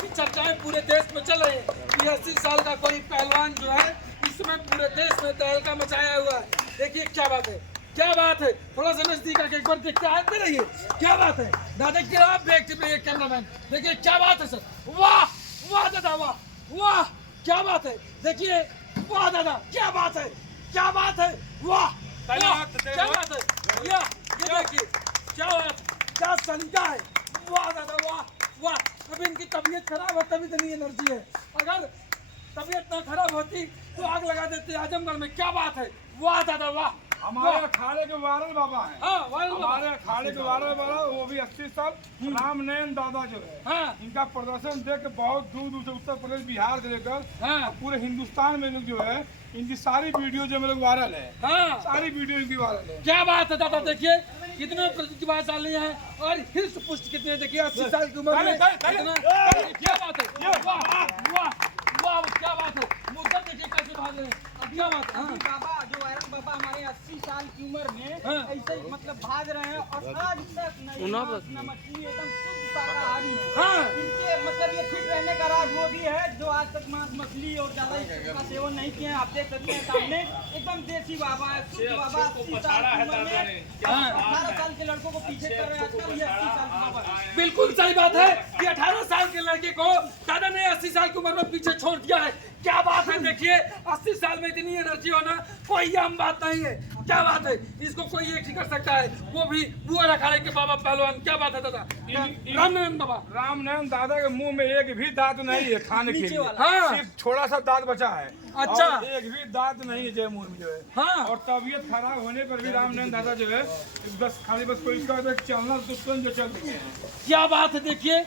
की चर्चाएं पूरे देश में चल रही है कि 80 साल का कोई पहलवान जो है इस समय पूरे देश में तहलका मचाया हुआ है। देखिए क्या बात है, क्या बात है, थोड़ा सा नजदीक आके एक बार देखते आते रहिए, क्या बात है दादा की आप देखते रहिए कैमरामैन। देखिए क्या बात है सर, वाह वाह दादा वाह वाह, क्या बात है, देखिए वाह दादा क्या बात है, क्या बात है, वाह वाह, क्या बात है भैया, ये देखिए क्या बात, क्या सलीका है, वाह दादा वाह वाह। अभी इनकी तबीयत खराब है तभी इतनी एनर्जी है, अगर तबीयत ना खराब होती तो आग लगा देते आजमगढ़ में। क्या बात है, वाह दादा वाह। हमारे अखाड़े के वायरल बाबा है, हाँ वायरल बाबा, हमारे अखाड़े के वायरल बाबा, वो भी 80 साल, रामनयन दादा जो है, हाँ इनका प्रदर्शन देख के बहुत दूर दूर से उत्तर प्रदेश बिहार से लेकर हाँ पूरे हिंदुस्तान में लोग जो है इनकी सारी वीडियो जो मेरे वायरल है, हाँ, सारी वीडियो इनकी वायरल है। क्या बात है दादा, देखिए कितने प्रतिभाशाली हैं और हिस्ट पुष्ट कितने, देखिए 80 साल की उम्र में क्या बात है, वाह वाह वाह, क्या बात है, मुद्दा देखिए कैसे भाग रहे हैं, क्या बात है। बाबा जो वायरल बाबा हमारे 80 साल की उम्र में हाँ। ऐसे ही मतलब भाग रहे हैं और आज तक नहीं मछली एकदम शुद्ध शाकाहारी है। हाँ इनके मतलब ये फिट रहने का राज वो भी है जो आज तक मांस मछली और ज्यादा इसका सेवन नहीं किए हैं। आप देख सकते हैं सामने एकदम देसी बाबा है, शुद्ध बाबा। 80 साल की उम्र में 18 साल के लड़कों को पीछे कर रहे हैं आजकल, ये 80 साल की बाबा है। बिल्कुल सही बात है कि 18 साल के लड़के को दादा ने 80 साल की उम्र में पीछे छोड़ दिया है। क्या बात है, देखिए 80 साल में इतनी एनर्जी होना कोई आम बात नहीं है, क्या बात है, इसको कोई एक ही कर सकता है, वो भी बुआ अखाड़े के बाबा पहलवान। क्या बात है दादा, रामनयन बाबा, रामनयन दादा के मुंह में एक भी दांत नहीं है खाने के लिए, हाँ सिर्फ थोड़ा सा दांत बचा है। अच्छा। और एक भी दांत नहीं है मुंह में जो है। हाँ और तबीयत खराब होने पर भी रामनयन दादा जो है बस खाली बस कोई इसका चलना तो तुरंत जो चल रही है। क्या बात है, देखिए